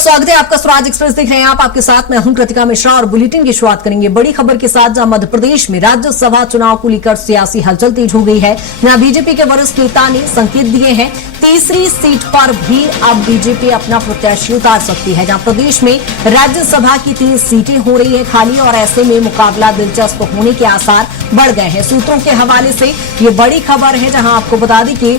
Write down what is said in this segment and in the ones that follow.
स्वागत है आपका। स्वराज एक्सप्रेस देख रहे हैं आप, आपके साथ मैं हूं कृतिका मिश्रा और बुलेटिन की शुरुआत करेंगे बड़ी खबर के साथ, जहां मध्य प्रदेश में राज्यसभा चुनाव को लेकर सियासी हलचल तेज हो गई है। यहां बीजेपी के वरिष्ठ नेता ने संकेत दिए हैं, तीसरी सीट पर भी अब बीजेपी अपना प्रत्याशी उतार सकती है। जहां प्रदेश में राज्यसभा की 3 सीटें हो रही है खाली और ऐसे में मुकाबला दिलचस्प होने के आसार बढ़ गए हैं। सूत्रों के हवाले से ये बड़ी खबर है, जहां आपको बता दें कि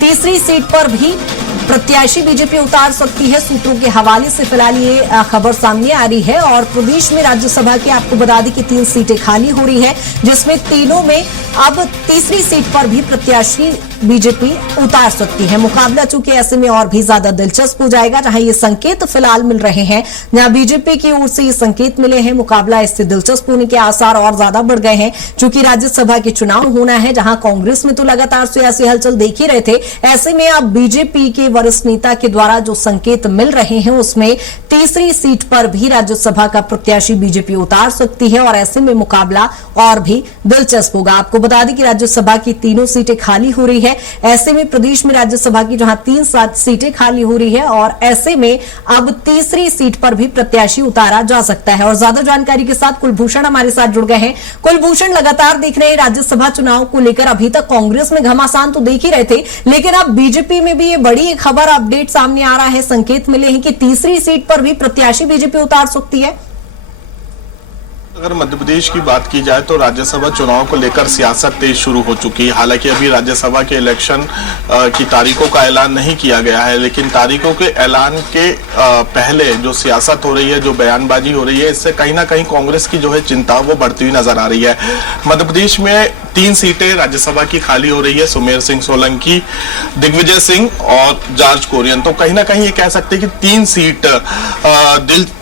तीसरी सीट पर भी प्रत्याशी बीजेपी उतार सकती है। सूत्रों के हवाले से फिलहाल ये खबर सामने आ रही है और प्रदेश में राज्यसभा की आपको बता दें कि 3 सीटें खाली हो रही है, जिसमें तीनों में अब तीसरी सीट पर भी प्रत्याशी बीजेपी उतार सकती है। मुकाबला चूंकि ऐसे में और भी ज्यादा दिलचस्प हो जाएगा। जहां ये संकेत फिलहाल मिल रहे हैं, जहां बीजेपी की ओर से ये संकेत मिले हैं, मुकाबला इससे दिलचस्प होने के आसार और ज्यादा बढ़ गए हैं। चूंकि राज्यसभा के चुनाव होना है, जहां कांग्रेस में तो लगातार सियासी हलचल देख ही रहे थे, ऐसे में अब बीजेपी के वरिष्ठ नेता के द्वारा जो संकेत मिल रहे हैं उसमें तीसरी सीट पर भी राज्यसभा का प्रत्याशी बीजेपी उतार सकती है और ऐसे में मुकाबला और भी दिलचस्प होगा। आपको बता दें कि राज्यसभा की तीनों सीटें खाली हो रही है। ऐसे में प्रदेश में राज्यसभा की जहां 3 सीटें खाली हो रही है और ऐसे में अब तीसरी सीट पर भी प्रत्याशी उतारा जा सकता है। और ज्यादा जानकारी के साथ कुलभूषण हमारे साथ जुड़ गए हैं। कुलभूषण, लगातार देख रहे हैं राज्यसभा चुनाव को लेकर अभी तक कांग्रेस में घमासान तो देख ही रहे थे, लेकिन अब बीजेपी में भी ये बड़ी खबर अपडेट सामने आ रहा है, संकेत मिले हैं कि तीसरी सीट पर भी प्रत्याशी बीजेपी उतार सकती है। अगर मध्य प्रदेश की बात की जाए तो राज्यसभा चुनाव को लेकर सियासत तेज शुरू हो चुकी है। हालांकि अभी राज्यसभा के इलेक्शन की तारीखों का ऐलान नहीं किया गया है, लेकिन तारीखों के ऐलान के पहले जो सियासत हो रही है, जो बयानबाजी हो रही है, इससे कहीं ना कहीं कांग्रेस की जो है चिंता वो बढ़ती हुई नजर आ रही है। मध्य प्रदेश में 3 सीटें राज्यसभा की खाली हो रही है, सुमेर सिंह सोलंकी, दिग्विजय सिंह और जॉर्ज कुरियन। तो कहीं ना कहीं ये कह सकते हैं कि 3 सीट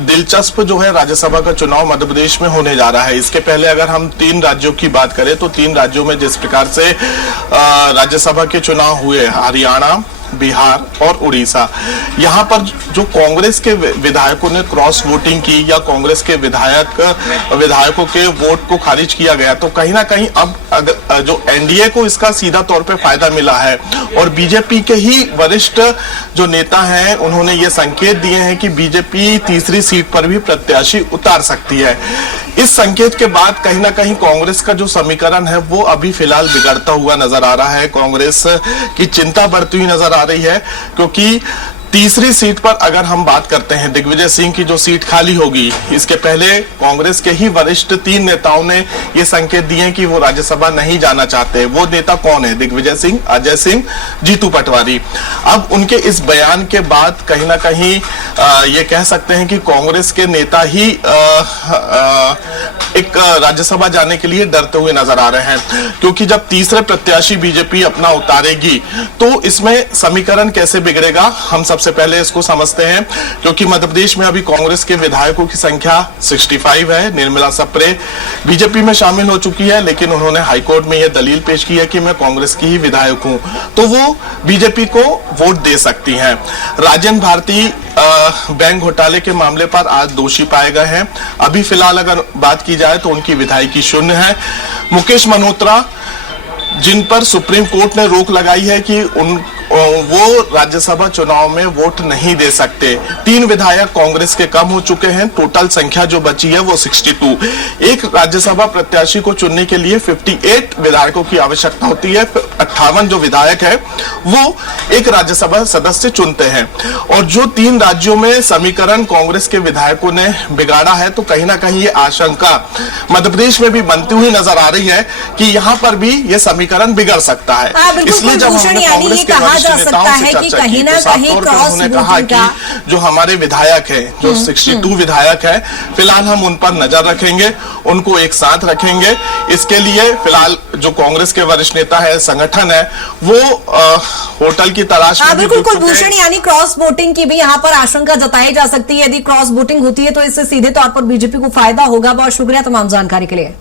दिलचस्प जो है राज्यसभा का चुनाव मध्य प्रदेश में होने जा रहा है। इसके पहले अगर हम 3 राज्यों की बात करें तो 3 राज्यों में जिस प्रकार से राज्यसभा के चुनाव हुए, हरियाणा, बिहार और उड़ीसा, यहाँ पर जो कांग्रेस के विधायकों ने क्रॉस वोटिंग की या कांग्रेस के विधायकों के वोट को खारिज किया गया, तो कहीं ना कहीं अब जो एनडीए को इसका सीधा तौर पे फायदा मिला है और बीजेपी के ही वरिष्ठ जो नेता हैं उन्होंने ये संकेत दिए हैं कि बीजेपी तीसरी सीट पर भी प्रत्याशी उतार सकती है। इस संकेत के बाद कहीं ना कहीं कांग्रेस का जो समीकरण है वो अभी फिलहाल बिगड़ता हुआ नजर आ रहा है। कांग्रेस की चिंता बढ़ती हुई नजर आ रही है, क्योंकि तीसरी सीट पर अगर हम बात करते हैं, दिग्विजय सिंह की जो सीट खाली होगी, इसके पहले कांग्रेस के ही वरिष्ठ 3 नेताओं ने ये संकेत दिए कि वो राज्यसभा नहीं जाना चाहते। वो नेता कौन है? दिग्विजय सिंह, अजय सिंह, जीतू पटवारी। अब उनके इस बयान के बाद कहीं ना कहीं ये कह सकते हैं कि कांग्रेस के नेता ही एक राज्यसभा जाने के लिए डरते हुए नजर आ रहे हैं, क्योंकि जब तीसरे प्रत्याशी बीजेपी अपना उतारेगी तो इसमें समीकरण कैसे बिगड़ेगा, हम सबसे पहले इसको समझते हैं। क्योंकि मध्य प्रदेश में अभी कांग्रेस के विधायकों की संख्या 65 है। निर्मला सप्रे बीजेपी में शामिल हो चुकी है, लेकिन उन्होंने हाईकोर्ट में यह दलील पेश की है कि मैं कांग्रेस की ही विधायक हूं, तो वो बीजेपी को वोट दे सकती हैं। राजेंद्र भारती बैंक घोटाले के मामले पर आज दोषी पाए गए हैं। अभी फिलहाल अगर बात की जाए तो उनकी विधायकी शून्य है। मुकेश मल्होत्रा, जिन पर सुप्रीम कोर्ट ने रोक लगाई है कि वो राज्यसभा चुनाव में वोट नहीं दे सकते। 3 विधायक कांग्रेस के कम हो चुके हैं। टोटल संख्या जो बची है वो 62। एक राज्यसभा प्रत्याशी को चुनने के लिए 58 विधायकों की आवश्यकता होती है। 58 जो विधायक है वो एक राज्यसभा सदस्य चुनते हैं। और जो 3 राज्यों में समीकरण कांग्रेस के विधायकों ने बिगाड़ा है, तो कहीं ना कहीं ये आशंका मध्य प्रदेश में भी बनती हुई नजर आ रही है कि यहाँ पर भी ये समीकरण बिगड़ सकता है। इसलिए जब हमने कांग्रेस के नेताओं से चर्चा की तो साफ तौर पर उन्होंने कहा कि जो हमारे विधायक हैं, जो 62 विधायक हैं, फिलहाल हम उन पर नजर रखेंगे, उनको एक साथ रखेंगे। इसके लिए फिलहाल जो कांग्रेस के वरिष्ठ नेता है, संगठन है, वो होटल की तलाश में बिल्कुल कुलभूषण, यानी क्रॉस वोटिंग की भी यहाँ पर आशंका जताई जा सकती है। यदि क्रॉस वोटिंग होती है तो इससे सीधे तौर पर बीजेपी को फायदा होगा। बहुत शुक्रिया तमाम जानकारी के लिए।